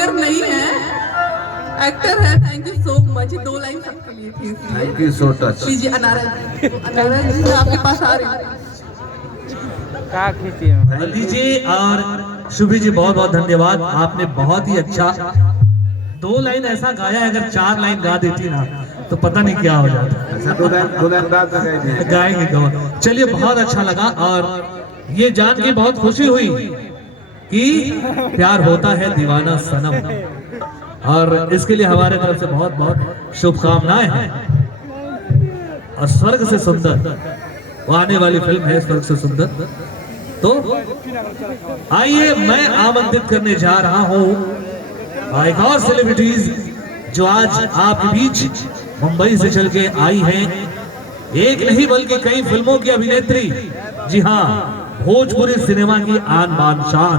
Singer नहीं है, actor है। Thank you so much. 2 line सबके लिए थी। Thank you so touch. लीजिए अनारा जी, अनारा जी मैं आपके पास आ रही हूँ। क्या खींची लीजिए। और शुभी जी बहुत बहुत धन्यवाद, आपने बहुत ही अच्छा 2 लाइन ऐसा गाया। अगर 4 लाइन गा देती ना तो पता नहीं क्या हो जाता। ऐसा 2 लाइन बाद में गाएंगे गवा। चलिए बहुत अच्छा लगा और ये जान के बहुत खुशी हुई कि प्यार होता है दीवाना सनम, और इसके लिए हमारे तरफ से बहुत बहुत शुभकामनाएं हैं। और स्वर्ग से सुंदर वो आने वाली फिल्म है, स्वर्ग से सुंदर। तो आइए मैं आमंत्रित करने जा रहा हूं एक और सेलिब्रिटीज जो आज आपके बीच मुंबई से चल के आई हैं। एक नहीं बल्कि कई फिल्मों की अभिनेत्री, जी हाँ, भोजपुरी सिनेमा की आन बान शान।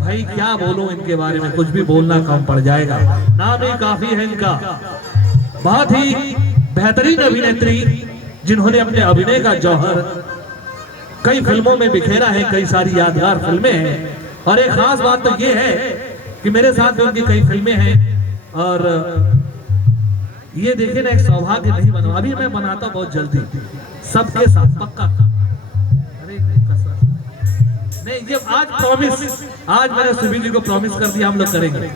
भाई क्या बोलूं इनके बारे में, कुछ भी बोलना कम पड़ जाएगा, नाम ही काफी है इनका। बहुत ही बेहतरीन अभिनेत्री जिन्होंने अपने अभिनय का जौहर कई फिल्मों में बिखेरा है, कई सारी यादगार फिल्में हैं। और एक खास बात तो ये है कि मेरे साथ भी उनकी कई फिल्में हैं। और ये देखिए ना, एक सौभाग्य नहीं बना, अभी मैं बनाता बहुत जल्दी सबके साथ पक्का। अरे नहीं, ये आज प्रॉमिस, आज मैंने सुबीर जी को प्रॉमिस कर दिया हम लोग करेंगे,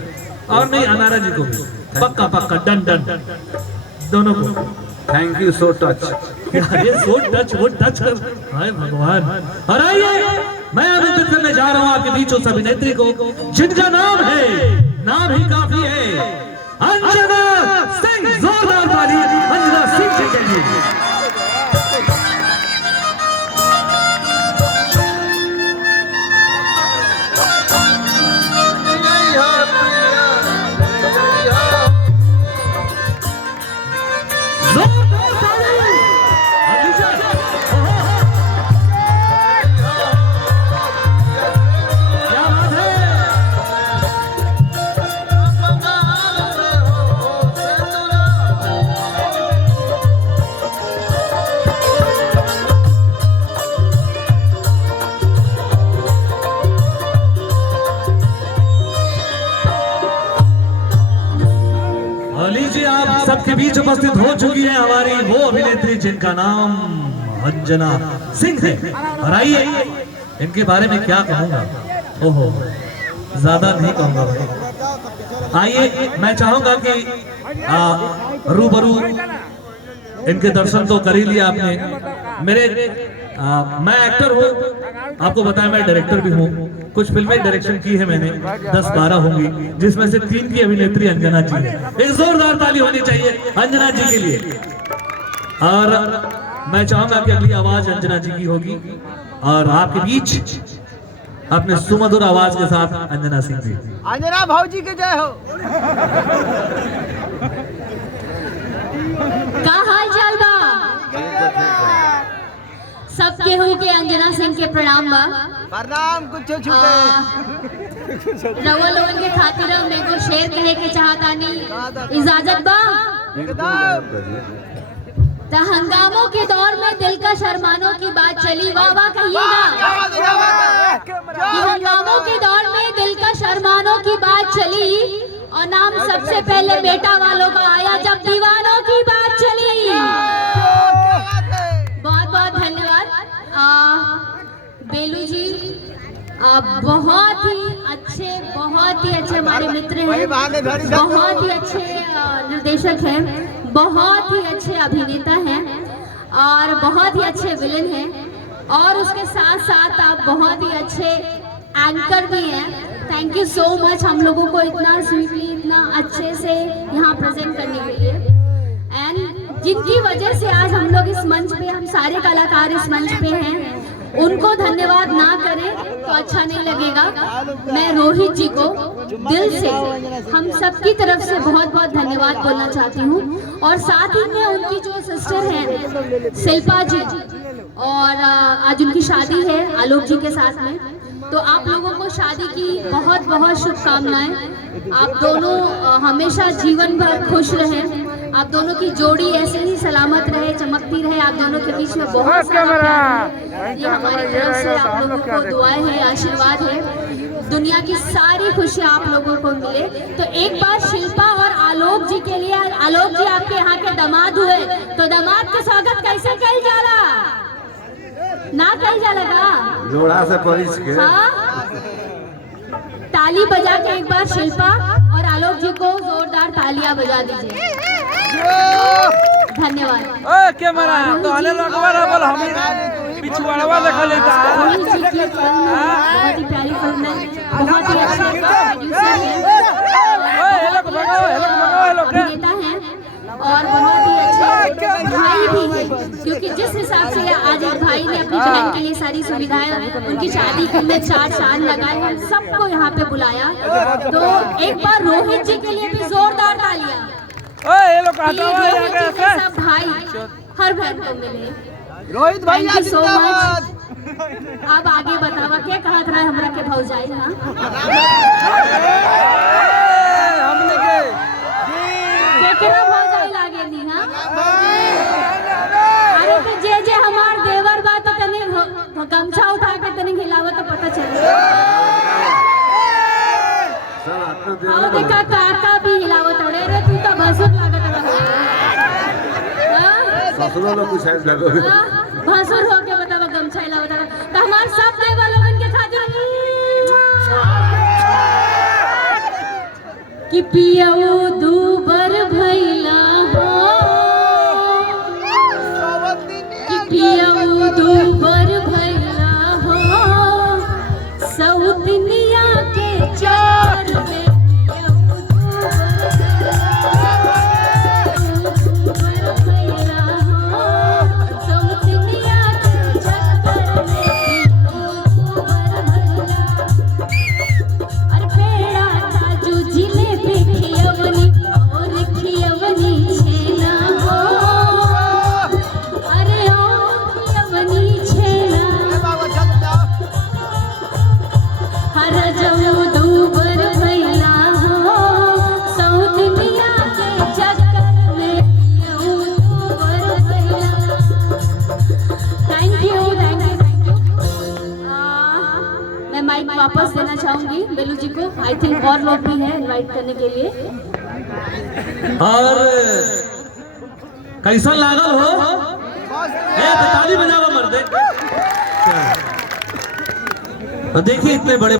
और नहीं अनारा जी को भी पक्का पक्का, डन डन दोनों को। Thank you so touch. ये सो टच, वो टच कर, हाय भगवान। और आइए मैं आमंत्रित करने जा रहा हूं आपके बीच उस अभिनेत्री को जिनका नाम है, नाम ही काफी है, अंजना सिंह। जोरदार ताली अंजना सिंह जी के लिए। लीजिए आप सबके बीच उपस्थित हो चुकी है हमारी वो अभिनेत्री जिनका नाम अंजना सिंह है। और आइए इनके बारे में क्या कहूंगा, ओहो ज्यादा नहीं कहूंगा भाई। आइए मैं चाहूंगा कि रूबरू इनके दर्शन तो कर ही लिया आपने। मैं एक्टर हूँ, आपको बताया मैं डायरेक्टर भी हूँ। कुछ फिल्में डायरेक्शन की है मैंने, 10-12 होंगी, जिसमें से 3 की अभिनेत्री अंजना जी है। एक जोरदार ताली होनी चाहिए अंजना जी के लिए। और मैं चाहूंगा कि अगली आवाज अंजना जी की होगी, और आपके बीच अपने सुमधुर आवाज के साथ अंजना सिंह जी। अंजना भाऊजी की जय हो। का हाल चाल बा? सबके हो के अंजना सिंह के प्रणाम बा। प्रणाम। कुछ छूटे रवा लोगन के खातिर मेरे को शेर कहे के चाहतानी, इजाजत बा? तो हंगामों के दौर में दिलकश अरमानों की बात चली, वाह वाह कहिएगा। कि हंगामों के दौर में दिलकश अरमानों की बात चली, और नाम सबसे पहले बेटा वालों का आया जब दीवानों की बात चली। बहुत बहुत धन्यवाद बेलू जी, बहुत ही अच्छे हमारे मित्र हैं, बहुत ही अच्छे निर्देशक हैं, बहुत ही अच्छे अभिनेता हैं, और बहुत ही अच्छे विलेन हैं, और उसके साथ साथ आप बहुत ही अच्छे एंकर भी हैं। थैंक यू सो मच हम लोगों को इतना स्वीटली, इतना अच्छे से यहाँ प्रेजेंट करने के लिए। एंड जिनकी वजह से आज हम लोग इस मंच पे, हम सारे कलाकार इस मंच पे हैं, उनको धन्यवाद ना करें तो अच्छा नहीं लगेगा। मैं रोहित जी को दिल से, हम सबकी तरफ से बहुत बहुत धन्यवाद बोलना चाहती हूँ। और साथ ही में उनकी जो सिस्टर हैं शिल्पा जी, और आज उनकी शादी है आलोक जी के साथ में, तो आप लोगों को शादी की बहुत बहुत शुभकामनाएं। आप दोनों हमेशा जीवन भर खुश रहें, आप दोनों की जोड़ी ऐसे ही सलामत रहे, चमकती रहे। आप दोनों के बीच में बहुत सारा प्यार है। ये हमारी तरफ से आप लोगों को दुआएं हैं, आशीर्वाद है। दुनिया की सारी खुशियाँ आप लोगों को मिले। तो एक बार शिल्पा और आलोक जी के लिए, आलोक जी आपके यहाँ के दामाद हुए, तो दामाद के स्वागत कैसे कल जा रहा ना कल जा लगा जोड़ा से परिस के हाँ? ताली बजा के एक बार शिल्पा और आलोक जी को जोरदार तालियां बजा दीजिए। धन्यवाद। कैमरा तो आने लगवा रहा बोल हम पिछवाड़वा देखा लेता रोहित जी की फिल्म बहुत ही प्यारी फिल्म है, बहुत ही अच्छे प्रोड्यूसर हैं, अभिनेता हैं और बहुत ही अच्छे भाई भी हैं। क्योंकि जिस हिसाब से आज एक भाई ने अपनी बहन के लिए सारी सुविधाएं, उनकी शादी के लिए 4 साल लगाए हैं, सबको यहाँ पे बुलाया। तो एक बार रोहित जी के लिए भी जोरदार तालियां। रोहित जी के सब भाई हर बहन को मिले। रोहित भाई थैंक यू सो मच। अब आगे बतावा क्या कहा था हमरा के भौजाई। हाँ हमने के केकरा भौजाई लागे दी। हाँ अरे तो जे हमार देवर बा तो तनी गमछा उठा के तनी हिलावत तो पता चले। हाँ देखा काका भी हिलावत अड़े रे तू तो भसुर लागत ससुरो लोग कुछ ऐसा लगो भसुर हो के बतावा गमछा हिलावत तो हमार सब देवर लोगन के खातिर कि पियऊ दूबर भैला हो, कि पियऊ दूबर भैला हो, सौतनिया के चार में पियऊ दूबर भैला हो, सौतनिया के चक्कर में पियऊ दूबर भैला। अरे पेड़ा काजू जिलेबी खियवनी और खियवनी छेना हो, अरे ओ खियवनी छेना। हर जऊ दूबर भैला हो, सौतनिया के चक्कर में पियऊ दूबर भैला। Thank you, thank you, thank you. मैं माइक वापस देना चाहूंगी बेलू जी को। आई थिंक और लोग भी हैं इनवाइट करने के लिए। और कैसा लागल हो ताली बजावा मर्दे। देखिए इतने बड़े